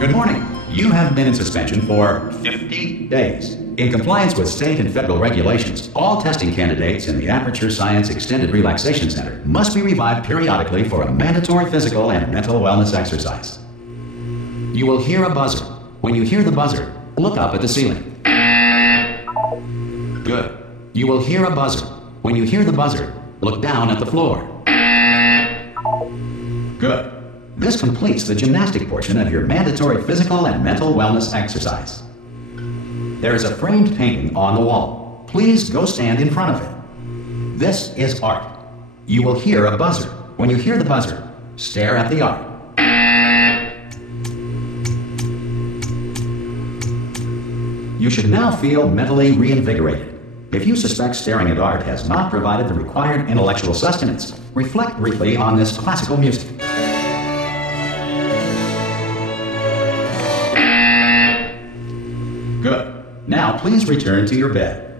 Good morning. You have been in suspension for 50 days. In compliance with state and federal regulations, all testing candidates in the Aperture Science Extended Relaxation Center must be revived periodically for a mandatory physical and mental wellness exercise. You will hear a buzzer. When you hear the buzzer, look up at the ceiling. Good. You will hear a buzzer. When you hear the buzzer, look down at the floor. Good. This completes the gymnastic portion of your mandatory physical and mental wellness exercise. There is a framed painting on the wall. Please go stand in front of it. This is art. You will hear a buzzer. When you hear the buzzer, stare at the art. You should now feel mentally reinvigorated. If you suspect staring at art has not provided the required intellectual sustenance, reflect briefly on this classical music. Good. Now please return to your bed.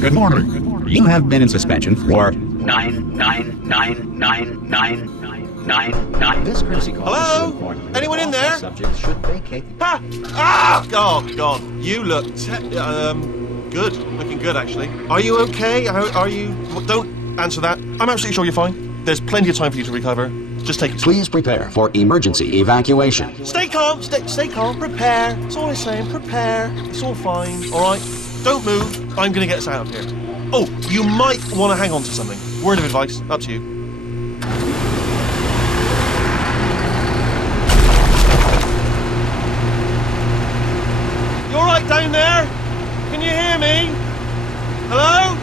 Good morning. You have been in suspension for 9999999. This courtesy call. Hello? Anyone in there? Subjects should vacate. Ah! Oh, God. You look good. Looking good, actually. Are you okay? Are you... Don't answer that. I'm absolutely sure you're fine. There's plenty of time for you to recover. Just take it. Please prepare for emergency evacuation. Stay calm. Stay calm. Prepare. That's all I'm saying. Prepare. It's all fine. All right? Don't move. I'm going to get us out of here. Oh, you might want to hang on to something. Word of advice. Up to you. You all right down there? Can you hear me? Hello?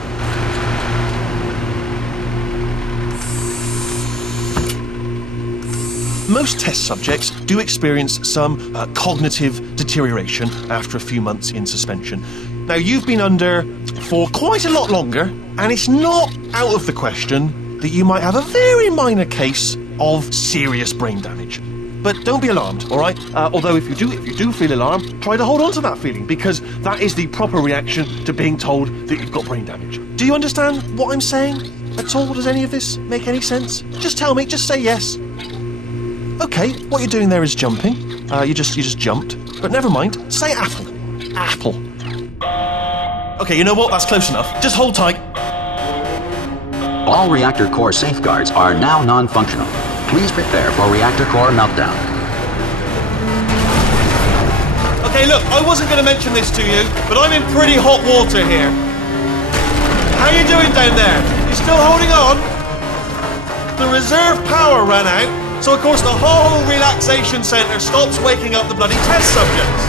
Most test subjects do experience some cognitive deterioration after a few months in suspension. Now, you've been under for quite a lot longer, and it's not out of the question that you might have a very minor case of serious brain damage. But don't be alarmed, all right? Although if you do feel alarmed, try to hold on to that feeling, because that is the proper reaction to being told that you've got brain damage. Do you understand what I'm saying at all? Does any of this make any sense? Just tell me, just say yes. Okay, what you're doing there is jumping. You just jumped. But never mind, say apple. Apple. Okay, you know what? That's close enough. Just hold tight. All reactor core safeguards are now non-functional. Please prepare for reactor core meltdown. Okay, look, I wasn't going to mention this to you, but I'm in pretty hot water here. How you doing down there? You still holding on? The reserve power ran out, so of course the whole relaxation centre stops waking up the bloody test subjects.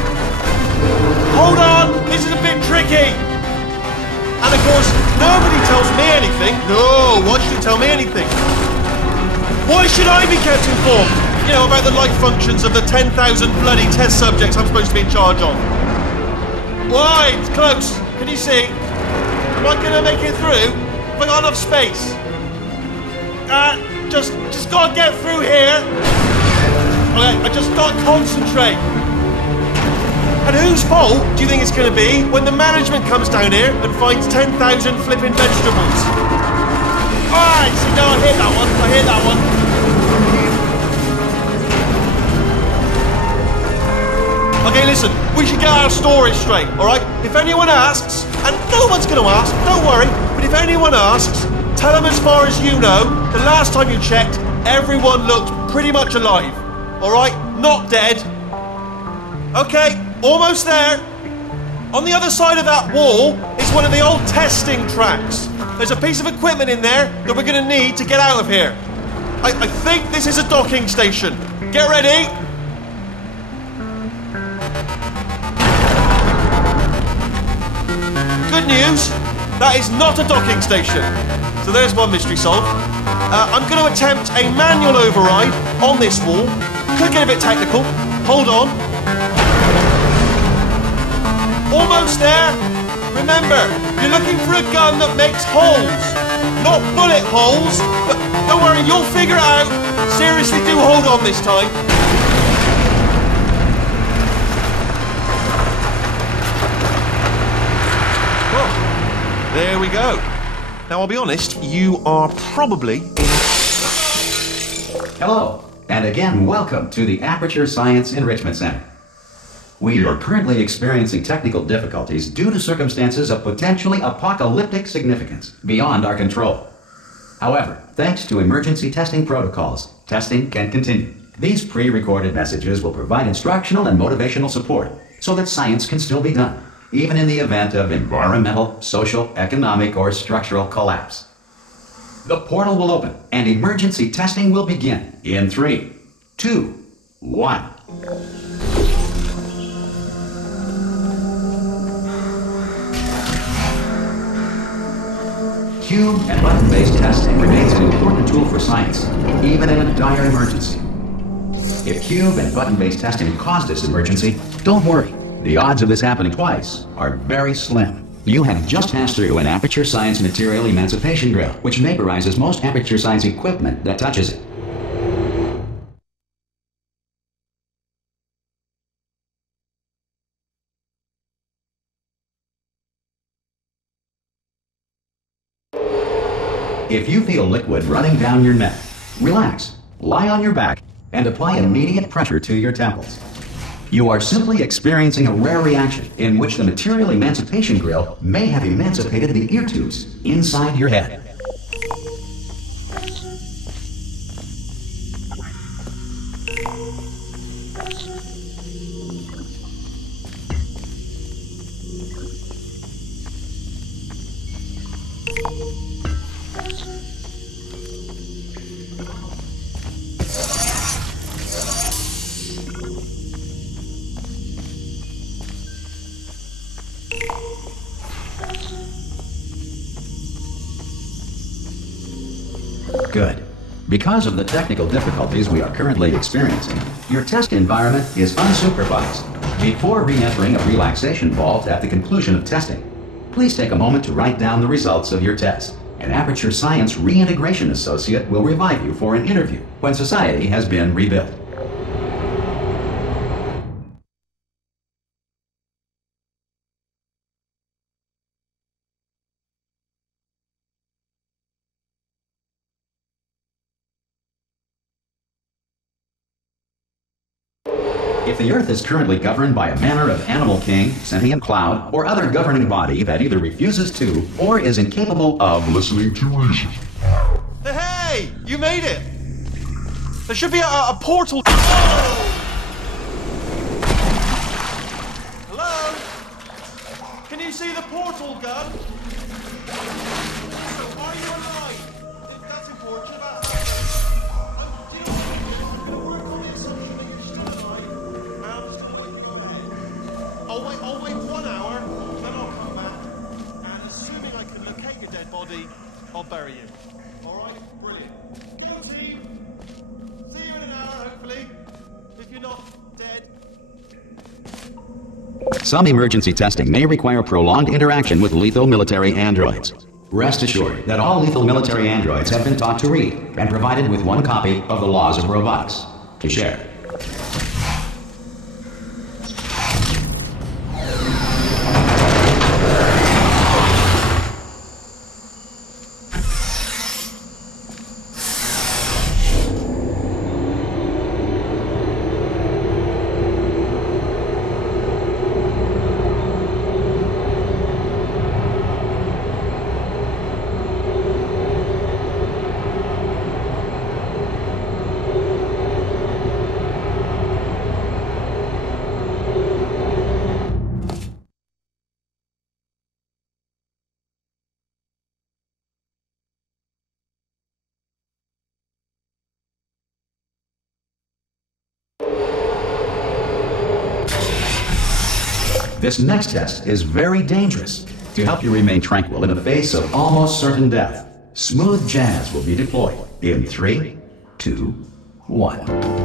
Hold on, this is a bit tricky. And of course, nobody tells me anything. No, why should you tell me anything? Why should I be kept informed? You know, about the life functions of the 10,000 bloody test subjects I'm supposed to be in charge of. Why? It's close. Can you see? Am I going to make it through? Have I got enough space? Just gotta get through here. Okay, I just gotta concentrate. And whose fault do you think it's gonna be when the management comes down here and finds 10,000 flipping vegetables? Alright, see, no, I hear that one. Okay, listen, we should get our story straight, alright? If anyone asks, and no one's gonna ask, don't worry, but if anyone asks, tell them as far as you know, the last time you checked, everyone looked pretty much alive. Alright? Not dead. Okay, almost there. On the other side of that wall is one of the old testing tracks. There's a piece of equipment in there that we're going to need to get out of here. I think this is a docking station. Get ready. Good news, that is not a docking station. So there's one mystery solved. I'm going to attempt a manual override on this wall. Could get a bit technical. Hold on. Almost there. Remember, you're looking for a gun that makes holes. Not bullet holes, but don't worry, you'll figure it out. Seriously, do hold on this time. There we go. Now, I'll be honest, you are probably in... Hello, and again, welcome to the Aperture Science Enrichment Center. We are currently experiencing technical difficulties due to circumstances of potentially apocalyptic significance beyond our control. However, thanks to emergency testing protocols, testing can continue. These pre-recorded messages will provide instructional and motivational support so that science can still be done, even in the event of environmental, social, economic, or structural collapse. The portal will open and emergency testing will begin in 3, 2, 1. Cube and button-based testing remains an important tool for science, even in a dire emergency. If cube and button-based testing caused this emergency, don't worry. The odds of this happening twice are very slim. You have just passed through an Aperture Science Material Emancipation Drill, which vaporizes most Aperture Science equipment that touches it. If you feel liquid running down your neck, relax, lie on your back, and apply immediate pressure to your temples. You are simply experiencing a rare reaction in which the Material Emancipation Grill may have emancipated the ear tubes inside your head. Good. Because of the technical difficulties we are currently experiencing, your test environment is unsupervised. Before re-entering a relaxation vault at the conclusion of testing, please take a moment to write down the results of your test. An Aperture Science Reintegration Associate will revive you for an interview when society has been rebuilt. If the Earth is currently governed by a manner of animal king, sentient cloud, or other governing body that either refuses to or is incapable of listening to reason. Hey! You made it! There should be a portal... Hello? Can you see the portal gun? Are you alive? That's important. I'll wait 1 hour, then I'll come back, and assuming I can locate your dead body, I'll bury you. Alright? Brilliant. Go team! See you in an hour, hopefully, if you're not dead. Some emergency testing may require prolonged interaction with lethal military androids. Rest assured that all lethal military androids have been taught to read and provided with 1 copy of the Laws of Robotics to share. This next test is very dangerous. To help you remain tranquil in the face of almost certain death, smooth jazz will be deployed in 3, 2, 1.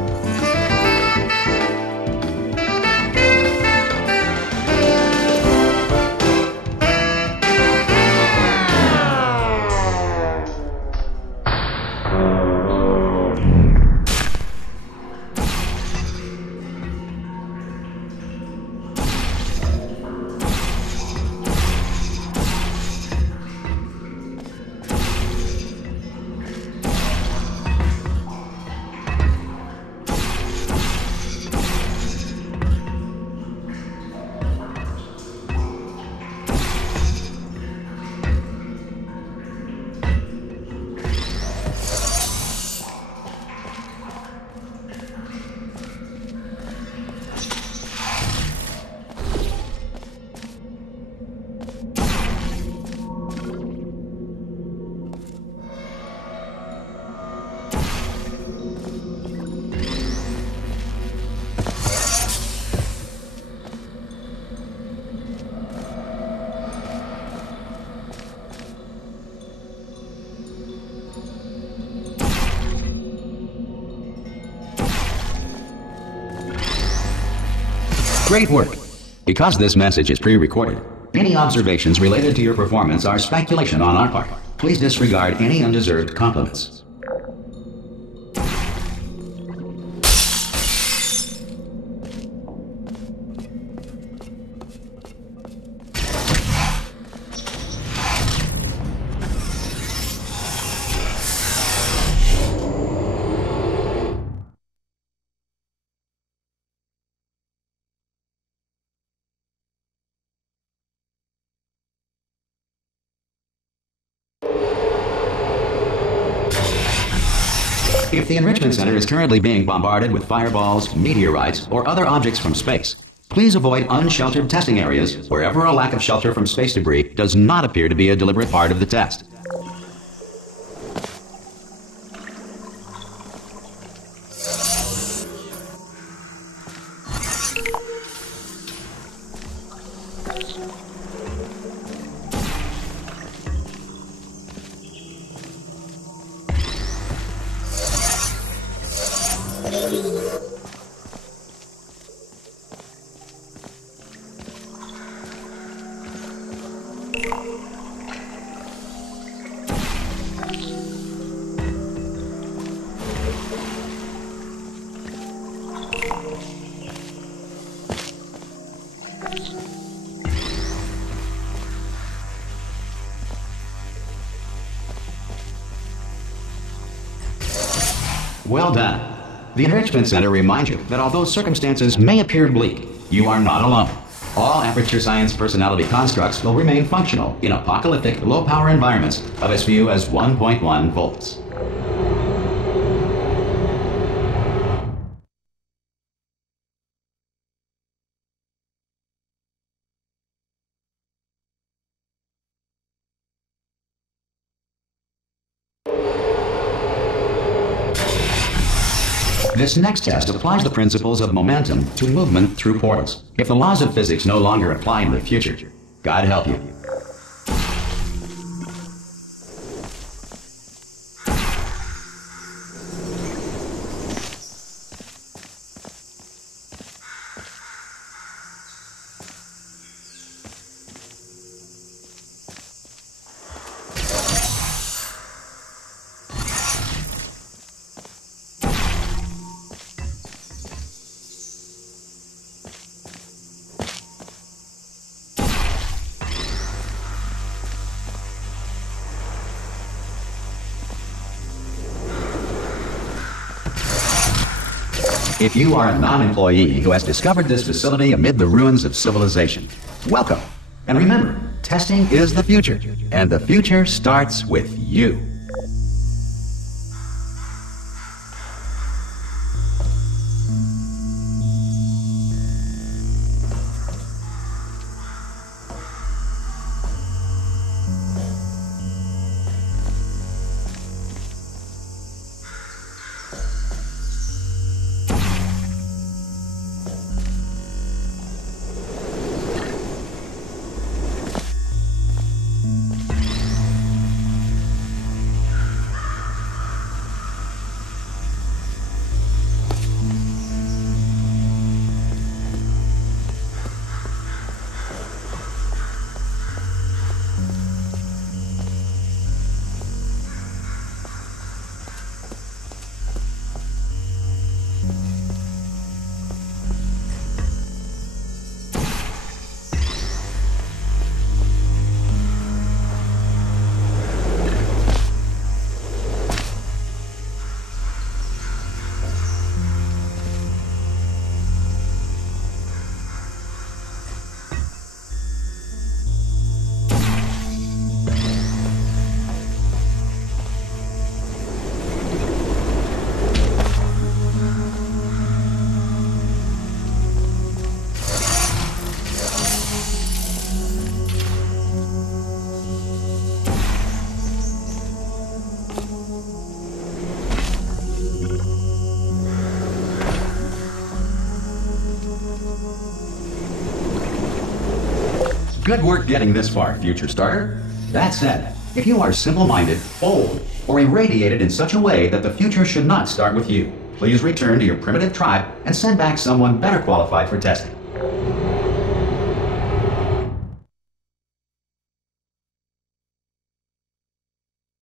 Great work! Because this message is pre-recorded, any observations related to your performance are speculation on our part. Please disregard any undeserved compliments. If the Enrichment Center is currently being bombarded with fireballs, meteorites, or other objects from space, please avoid unsheltered testing areas wherever a lack of shelter from space debris does not appear to be a deliberate part of the test. Well done. The Enrichment Center reminds you that although circumstances may appear bleak, you are not alone. All Aperture Science personality constructs will remain functional in apocalyptic, low-power environments of as few as 1.1 volts. This next test applies the principles of momentum to movement through portals. If the laws of physics no longer apply in the future, God help you. If you are a non-employee who has discovered this facility amid the ruins of civilization, welcome. And remember, testing is the future, and the future starts with you. Good work getting this far, future starter. That said, if you are simple-minded, bold, or irradiated in such a way that the future should not start with you, please return to your primitive tribe and send back someone better qualified for testing.